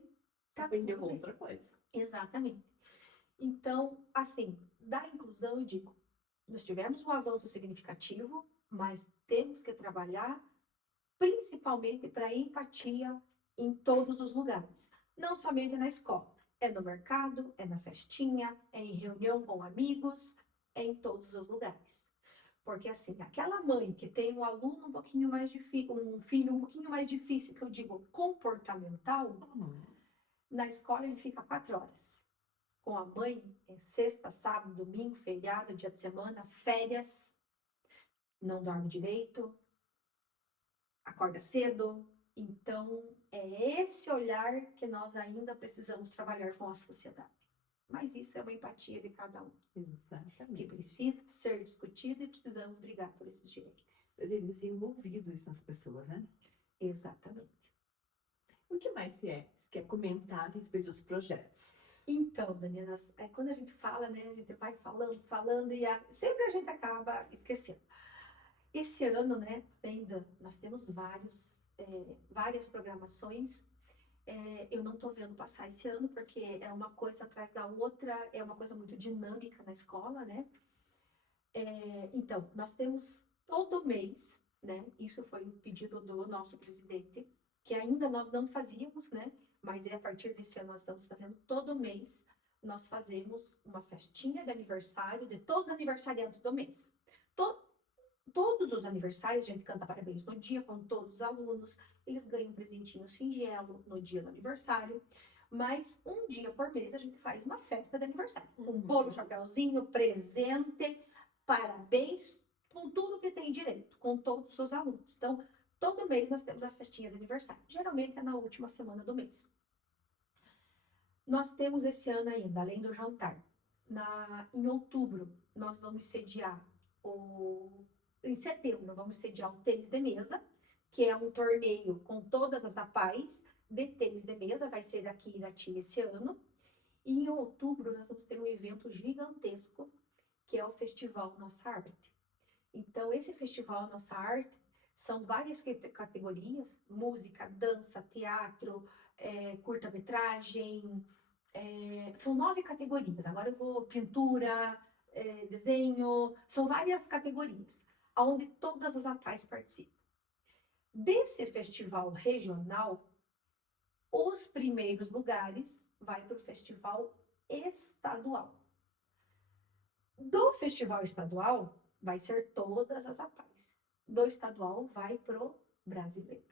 Tá Aprendeu tudo bem. outra coisa. Exatamente. Então, assim, da inclusão, eu digo, nós tivemos um avanço significativo, mas temos que trabalhar principalmente para empatia em todos os lugares. Não somente na escola. É no mercado, é na festinha, é em reunião com amigos, é em todos os lugares. Porque assim, aquela mãe que tem um aluno um pouquinho mais difícil, um filho um pouquinho mais difícil, que eu digo comportamental, na escola ele fica 4 horas. Com a mãe, é sexta, sábado, domingo, feriado, dia de semana, férias, não dorme direito, acorda cedo. Então, é esse olhar que nós ainda precisamos trabalhar com a sociedade. Mas isso é uma empatia de cada um. Exatamente. Que precisa ser discutido e precisamos brigar por esses direitos. Ele desenvolvido isso nas pessoas, né? Exatamente. O que mais você quer comentar a respeito dos projetos? Então, Daniela, quando a gente fala, né, a gente vai falando e sempre a gente acaba esquecendo. Esse ano, né, ainda nós temos várias programações. Eu não estou vendo passar esse ano, porque é uma coisa atrás da outra, é uma coisa muito dinâmica na escola, né? Então, nós temos todo mês, né? Isso foi um pedido do nosso presidente, que ainda nós não fazíamos, né? Mas a partir desse ano nós estamos fazendo todo mês. Nós fazemos uma festinha de aniversário de todos os aniversariantes do mês. Todos os aniversários, a gente canta parabéns no dia com todos os alunos, eles ganham um presentinho singelo no dia do aniversário, mas um dia por mês a gente faz uma festa de aniversário, com bolo, chapéuzinho, presente, parabéns, com tudo que tem direito, com todos os seus alunos. Então, todo mês nós temos a festinha de aniversário, geralmente é na última semana do mês. Nós temos esse ano ainda, além do jantar, em outubro, nós vamos sediar em setembro, vamos sediar um tênis de mesa, que é um torneio com todas as APAES de tênis de mesa, vai ser aqui em Irati esse ano. E em outubro, nós vamos ter um evento gigantesco, que é o Festival Nossa Arte. Então, esse Festival Nossa Arte são várias categorias, música, dança, teatro, curta-metragem, são 9 categorias. Agora eu vou pintura, desenho, são várias categorias, onde todas as APAES participam. Desse festival regional, os primeiros lugares vai para o festival estadual. Do festival estadual, vai ser todas as APAES. Do estadual, vai para o brasileiro.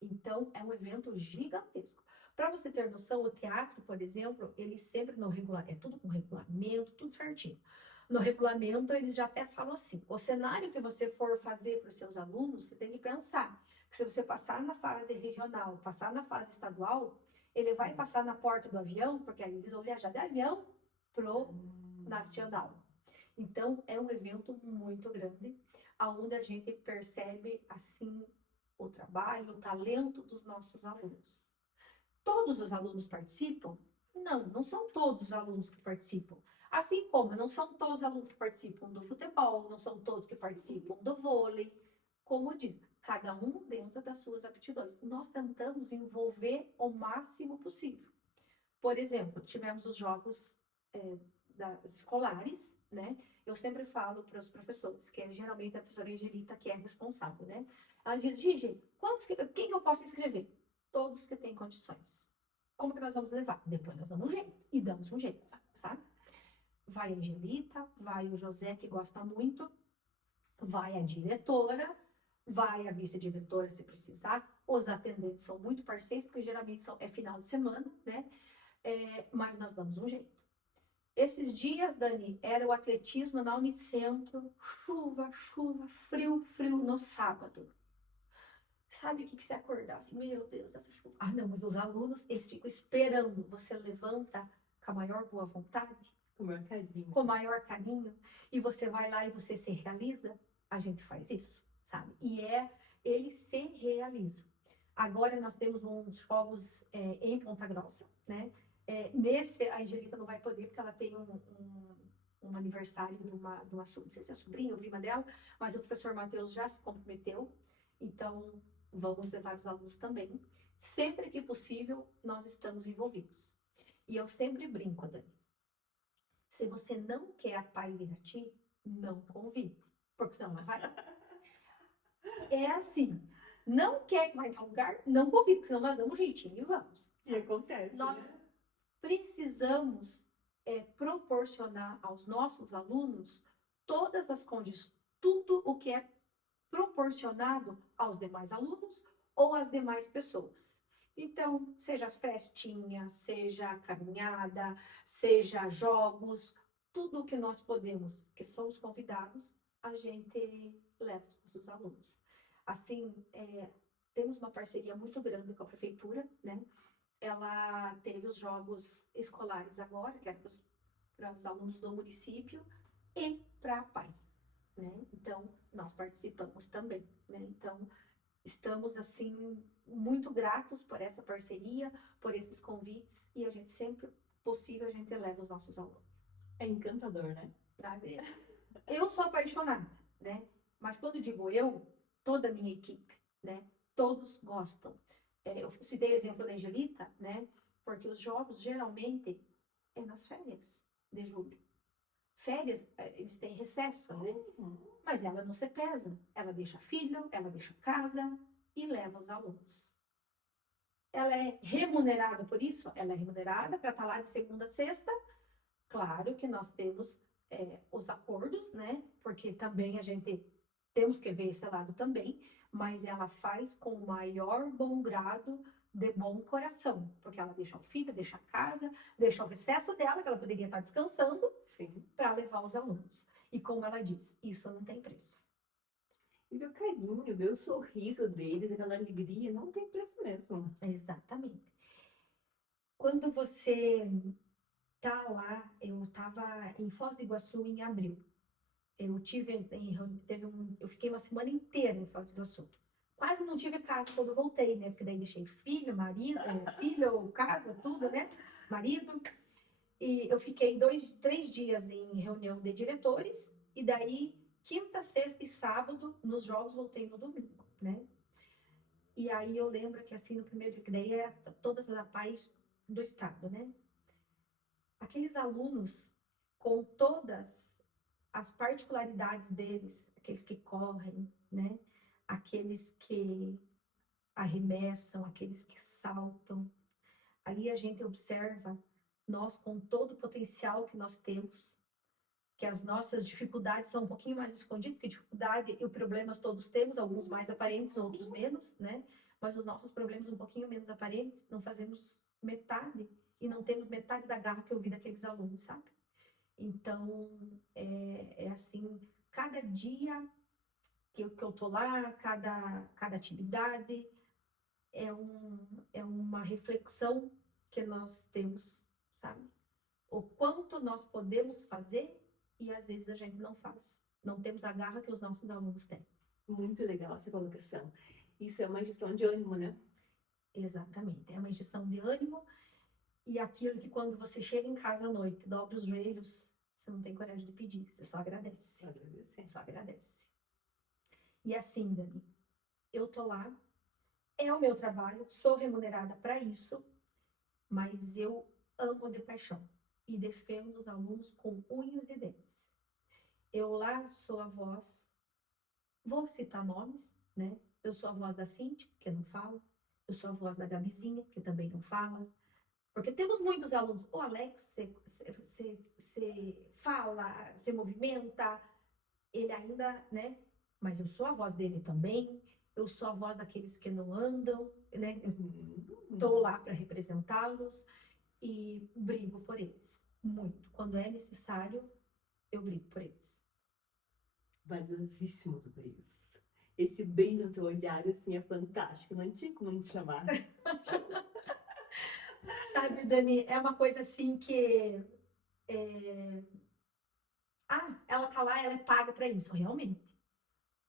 Então, é um evento gigantesco. Para você ter noção, o teatro, por exemplo, ele sempre no regulamento, é tudo com regulamento, tudo certinho. No regulamento, eles já até falam assim: o cenário que você for fazer para os seus alunos, você tem que pensar que se você passar na fase regional, passar na fase estadual, ele vai passar na porta do avião, porque aí eles vão viajar de avião pro nacional. Então, é um evento muito grande, onde a gente percebe, assim, o trabalho, o talento dos nossos alunos. Todos os alunos participam? Não, não são todos os alunos que participam. Assim como não são todos os alunos que participam do futebol, não são todos que participam do vôlei. Como diz, cada um dentro das suas aptidões. Nós tentamos envolver o máximo possível. Por exemplo, tivemos os jogos escolares, né? Eu sempre falo para os professores, que é geralmente a professora Angelita que é responsável, né? Ela diz: Gigi, quem eu posso inscrever? Todos que têm condições. Como que nós vamos levar? Depois nós damos um jeito. E damos um jeito, sabe? Vai a Angelita, vai o José, que gosta muito, vai a diretora, vai a vice-diretora, se precisar. Os atendentes são muito parceiros, porque geralmente é final de semana, né? Mas nós damos um jeito. Esses dias, Dani, era o atletismo na Unicentro, chuva, chuva, frio, frio no sábado. Sabe o que você acordar assim, meu Deus, essa chuva. Ah, não, mas os alunos, eles ficam esperando. Você levanta com a maior boa vontade, Com o maior carinho. com o maior carinho, e você vai lá e você se realiza. A gente faz isso, sabe? E eles se realizam. Agora nós temos uns jogos em Ponta Grossa, né? Nesse, a Angelita não vai poder, porque ela tem um aniversário de uma, não sei se é sobrinha ou prima dela, mas o professor Matheus já se comprometeu, então vamos levar os alunos também. Sempre que possível, nós estamos envolvidos. E eu sempre brinco, Dani. Se você não quer a Pai de Irati, não convide, porque senão ela vai. É assim. Não quer que vai em tal lugar, não convide, porque senão nós damos um jeitinho e vamos. E acontece, Nós né? precisamos proporcionar aos nossos alunos todas as condições, tudo o que é proporcionado aos demais alunos ou às demais pessoas. Então, seja festinha, seja caminhada, seja jogos, tudo o que nós podemos, que somos convidados, a gente leva os nossos alunos. Assim, temos uma parceria muito grande com a prefeitura, né? Ela teve os jogos escolares agora, que era para os alunos do município e para a PAI, né? Então, nós participamos também, né? Então, estamos, assim, muito gratos por essa parceria, por esses convites, e a gente sempre possível, a gente leva os nossos alunos. É encantador, né? Sabe? Eu sou apaixonada, né? Mas quando digo eu, toda a minha equipe, né? Todos gostam. Eu citei o exemplo da Angelita, né? Porque os jogos geralmente é nas férias de julho. Férias, eles têm recesso, né? Mas ela não se pesa. Ela deixa filho, ela deixa casa e leva os alunos. Ela é remunerada por isso? Ela é remunerada para estar lá de segunda a sexta. Claro que nós temos os acordos, né? Porque também a gente temos que ver esse lado também, mas ela faz com o maior bom grado, de bom coração, porque ela deixa o filho, deixa a casa, deixa o recesso dela, que ela poderia estar descansando, para levar os alunos. E como ela diz, isso não tem preço. E ver o carinho, ver o sorriso deles, aquela alegria, não tem preço mesmo. Exatamente. Quando você tá lá, eu estava em Foz do Iguaçu em abril. Eu fiquei uma semana inteira em Foz do Iguaçu. Quase não tive casa quando eu voltei, né? Porque daí deixei filho, marido, filho, casa, tudo, né? Marido. E eu fiquei 3 dias em reunião de diretores. E daí, quinta, sexta e sábado, nos jogos, voltei no domingo, né? E aí eu lembro que assim, no primeiro, que daí era todas as APAES do estado, né? Aqueles alunos, com todas as particularidades deles, aqueles que correm, né? Aqueles que arremessam, aqueles que saltam. Ali a gente observa, nós com todo o potencial que nós temos, que as nossas dificuldades são um pouquinho mais escondidas, porque dificuldade e problemas todos temos, alguns mais aparentes, outros menos, né? Mas os nossos problemas um pouquinho menos aparentes, não fazemos metade e não temos metade da garra que eu vi daqueles alunos, sabe? Então, é assim, cada dia que eu tô lá, cada atividade é uma reflexão que nós temos, sabe? O quanto nós podemos fazer e às vezes a gente não faz. Não temos a garra que os nossos alunos têm. Muito legal essa colocação. Isso é uma gestão de ânimo, né? Exatamente. É uma injeção de ânimo e aquilo que quando você chega em casa à noite, dobra os joelhos, você não tem coragem de pedir, você só agradece. Agradecer. Só agradece. E assim, Dani, eu tô lá, é o meu trabalho, sou remunerada para isso, mas eu amo de paixão e defendo os alunos com unhas e dentes. Eu lá sou a voz, vou citar nomes, né? Eu sou a voz da Cintia, que não fala. Eu sou a voz da Gabizinha, que também não fala. Porque temos muitos alunos. O Alex, você fala, você movimenta, ele ainda, né? Mas eu sou a voz dele também. Eu sou a voz daqueles que não andam, né? Estou lá para representá-los e brigo por eles. Muito. Quando é necessário, eu brigo por eles. Valiosíssimo tudo isso. Esse bem no teu olhar, assim, é fantástico. Não tinha como não te chamar. Sabe, Dani, é uma coisa assim que... ela tá lá, ela é paga para isso, realmente.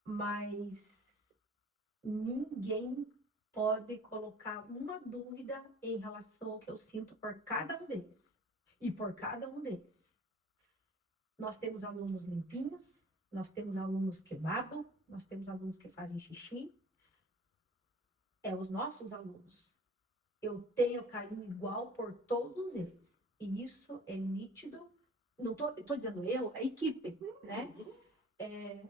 Mas ninguém pode colocar uma dúvida em relação ao que eu sinto por cada um deles. E por cada um deles. Nós temos alunos limpinhos, nós temos alunos que babam, nós temos alunos que fazem xixi. É os nossos alunos. Eu tenho carinho igual por todos eles. E isso é nítido. Não tô dizendo eu, a equipe, né?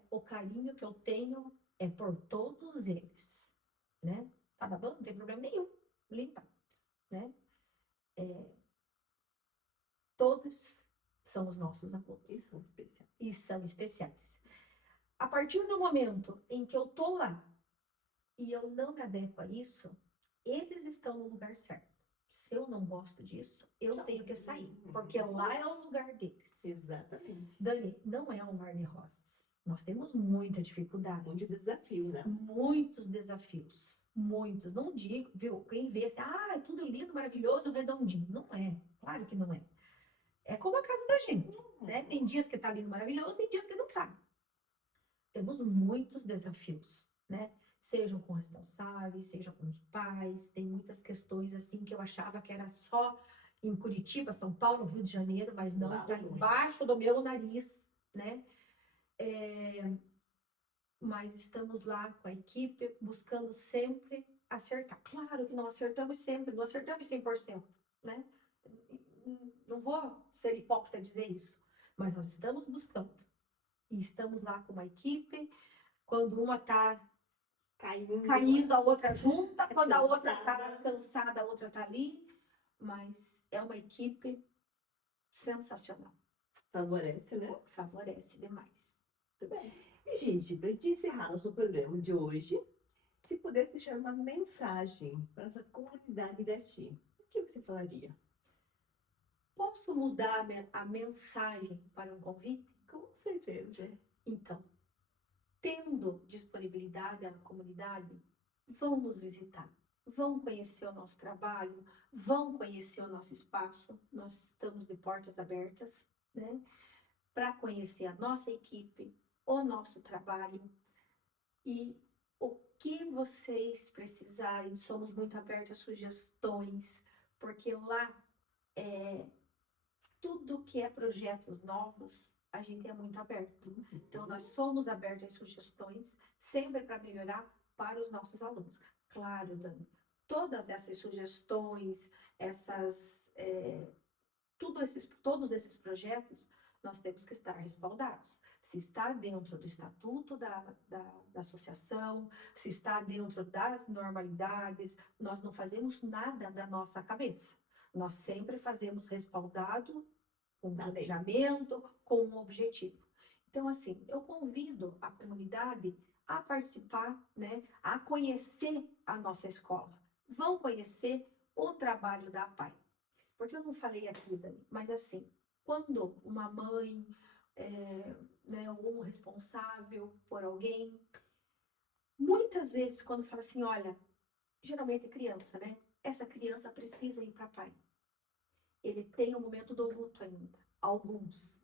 O carinho que eu tenho é por todos eles, né? Tá babando? Não tem problema nenhum. Limpa, né? Todos são os nossos alunos. Eles são especiais. E são especiais. A partir do momento em que eu tô lá e eu não me adequo a isso, eles estão no lugar certo. Se eu não gosto disso, eu tenho que sair, porque lá é o lugar deles. Exatamente. Dani, não é um mar de rosas. Nós temos muita dificuldade. Muito desafio, né? Muitos desafios. Muitos. Não digo, viu? Quem vê assim, é tudo lindo, maravilhoso, redondinho. Não é. Claro que não é. É como a casa da gente, né? Tem dias que tá lindo, maravilhoso, tem dias que não tá. Temos muitos desafios, né? Sejam com responsáveis, sejam com os pais. Tem muitas questões assim que eu achava que era só em Curitiba, São Paulo, Rio de Janeiro, mas não, tá embaixo do meu nariz, né? Mas estamos lá com a equipe, buscando sempre acertar. Claro que não acertamos sempre, não acertamos 100%, né? Não vou ser hipócrita dizer isso, mas nós estamos buscando. E estamos lá com uma equipe, quando uma está caindo, a outra junta, quando a outra está cansada, a outra está ali. Mas é uma equipe sensacional. Favorece, né? Favorece demais. Muito bem. E, gente, para encerrar nosso programa de hoje, se pudesse deixar uma mensagem para essa comunidade da Xi, o que você falaria? Posso mudar a mensagem para um convite? Com certeza. Então, tendo disponibilidade na comunidade, vão nos visitar, vão conhecer o nosso trabalho, vão conhecer o nosso espaço. Nós estamos de portas abertas, né? Para conhecer a nossa equipe, o nosso trabalho e o que vocês precisarem. Somos muito abertos a sugestões, porque lá tudo que é projetos novos, a gente é muito aberto. Então, nós somos abertos às sugestões, sempre para melhorar para os nossos alunos. Claro, Dani, todas essas sugestões, todos esses projetos, nós temos que estar respaldados. Se está dentro do estatuto da associação, se está dentro das normalidades, nós não fazemos nada da nossa cabeça. Nós sempre fazemos respaldado com um planejamento, com um objetivo. Então, assim, eu convido a comunidade a participar, né, a conhecer a nossa escola. Vão conhecer o trabalho da PAI? Porque eu não falei aqui, Dani, mas assim, quando uma mãe, né, ou um responsável por alguém, muitas vezes quando fala assim, olha, geralmente é criança, né? Essa criança precisa ir para a PAI. Ele tem o momento do luto ainda. Alguns.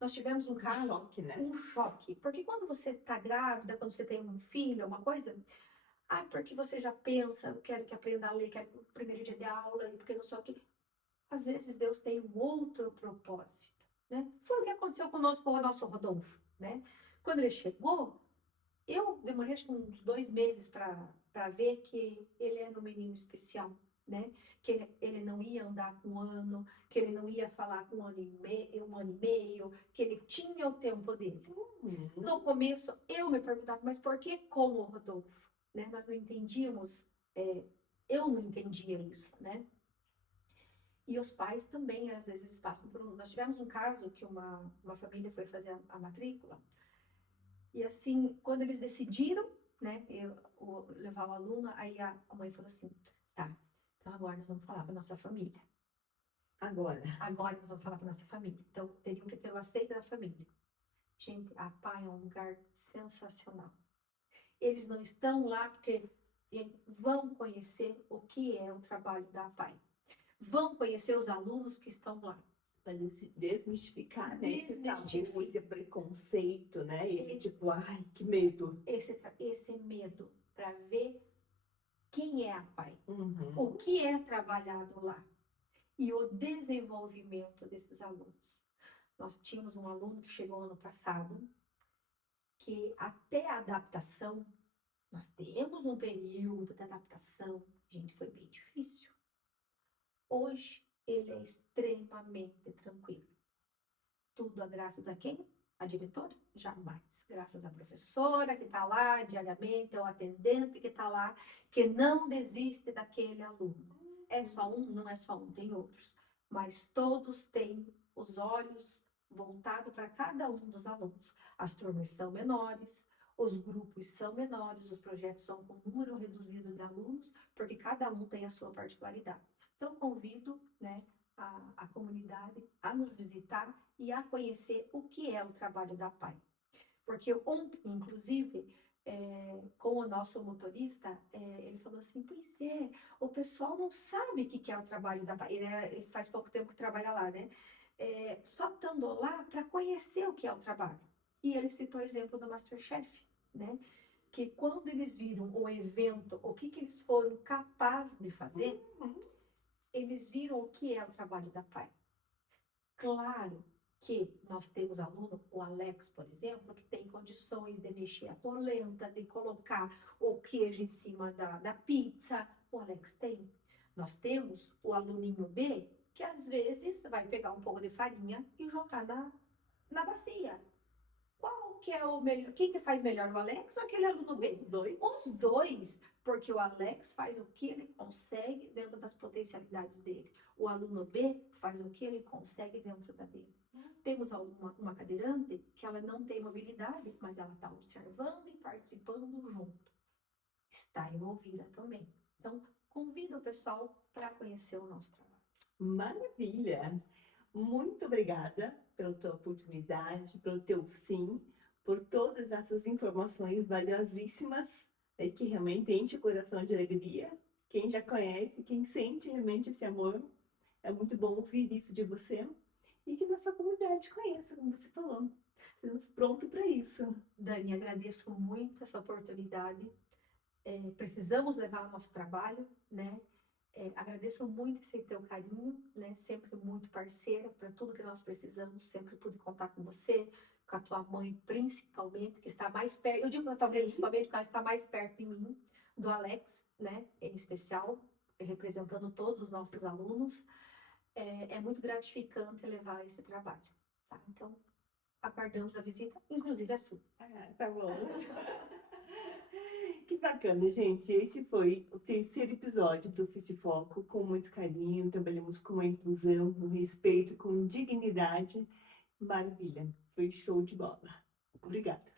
Nós tivemos um caso, choque, né? um choque. Porque quando você está grávida, quando você tem um filho, uma coisa, porque você já pensa, eu quero que aprenda a ler, quero o primeiro dia de aula, e porque não sei o que. Às vezes Deus tem um outro propósito, né? Foi o que aconteceu conosco, com o nosso Rodolfo, né? Quando ele chegou, eu demorei acho que uns 2 meses para ver que ele era um menino especial, né? Que ele não ia andar com 1 ano, que ele não ia falar com 1 ano e meio, que ele tinha o tempo dele. No começo, eu me perguntava, mas por que com o Rodolfo? Né? Nós não entendíamos, eu não entendia isso, né? E os pais também, às vezes, passam por um... Nós tivemos um caso que uma família foi fazer a matrícula, e assim, quando eles decidiram, né, levar o aluno, aí a mãe falou assim, tá, então agora nós vamos falar para nossa família. Agora nós vamos falar para nossa família. Então, teriam que ter o aceito da família. Gente, a PAI é um lugar sensacional. Eles não estão lá porque vão conhecer o que é o trabalho da PAI. Vão conhecer os alunos que estão lá. Para desmistificar, né? Desmistificar. Esse preconceito, né? Esse tipo, ai, que medo. Esse medo para ver quem é a PAI. Uhum. O que é trabalhado lá. E o desenvolvimento desses alunos. Nós tínhamos um aluno que chegou ano passado, que até a adaptação, nós temos um período de adaptação, gente, foi bem difícil. Hoje, ele é extremamente tranquilo. Tudo graças a quem? A diretora? Jamais. Graças à professora que está lá diariamente, ao atendente que está lá, que não desiste daquele aluno. É só um? Não é só um, tem outros. Mas todos têm os olhos voltados para cada um dos alunos. As turmas são menores, os grupos são menores, os projetos são com número reduzido de alunos, porque cada um tem a sua particularidade. Então, convido, né, a comunidade a nos visitar e a conhecer o que é o trabalho da PAI. Porque ontem, inclusive, com o nosso motorista, ele falou assim, pois o pessoal não sabe o que é o trabalho da PAI. Ele faz pouco tempo que trabalha lá, né? Só estando lá para conhecer o que é o trabalho. E ele citou o exemplo do Masterchef, né? Que quando eles viram o evento, o que eles foram capazes de fazer, eles viram o que é o trabalho da PAI. Claro que nós temos aluno, o Alex, por exemplo, que tem condições de mexer a polenta, de colocar o queijo em cima da pizza. O Alex tem. Nós temos o aluninho B, que às vezes vai pegar um pouco de farinha e jogar na bacia. Qual que é o melhor? Quem que faz melhor, o Alex ou aquele aluno B? Os dois, porque o Alex faz o que ele consegue dentro das potencialidades dele. O aluno B faz o que ele consegue dentro da dele. Temos uma cadeirante que ela não tem mobilidade, mas ela está observando e participando junto. Está envolvida também. Então, convido o pessoal para conhecer o nosso trabalho. Maravilha! Muito obrigada pela tua oportunidade, pelo teu sim, por todas essas informações valiosíssimas, que realmente enchem o coração de alegria. Quem já conhece, quem sente realmente esse amor, é muito bom ouvir isso de você. E que nossa comunidade conheça, como você falou. Estamos prontos para isso. Dani, agradeço muito essa oportunidade. Precisamos levar o nosso trabalho, né? Agradeço muito esse teu carinho, né? Sempre muito parceira para tudo que nós precisamos. Sempre pude contar com você, com a tua mãe, principalmente, que está mais perto. Eu digo a tua mãe, principalmente, porque ela está mais perto de mim, do Alex, né? Em especial, representando todos os nossos alunos. É muito gratificante levar esse trabalho, tá? Então, aguardamos a visita, inclusive a sua. Tá bom. Que bacana, gente. Esse foi o 3º episódio do Foco, com muito carinho. Trabalhamos com inclusão, com respeito, com dignidade. Maravilha. Foi show de bola. Obrigada.